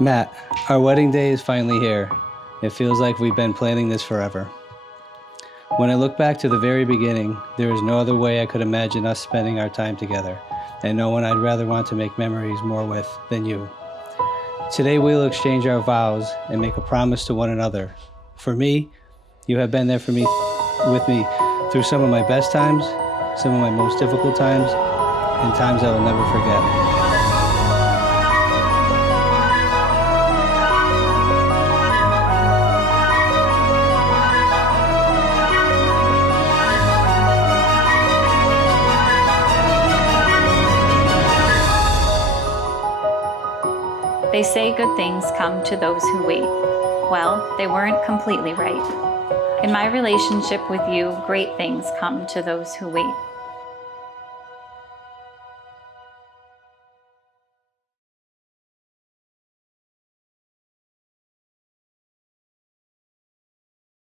Matt, our wedding day is finally here. It feels like we've been planning this forever. When I look back to the very beginning, there is no other way I could imagine us spending our time together, and no one I'd rather want to make memories more with than you. Today we'll exchange our vows and make a promise to one another. For me, you have been there with me through some of my best times, some of my most difficult times, and times I will never forget. They say good things come to those who wait. Well, they weren't completely right. In my relationship with you, great things come to those who wait.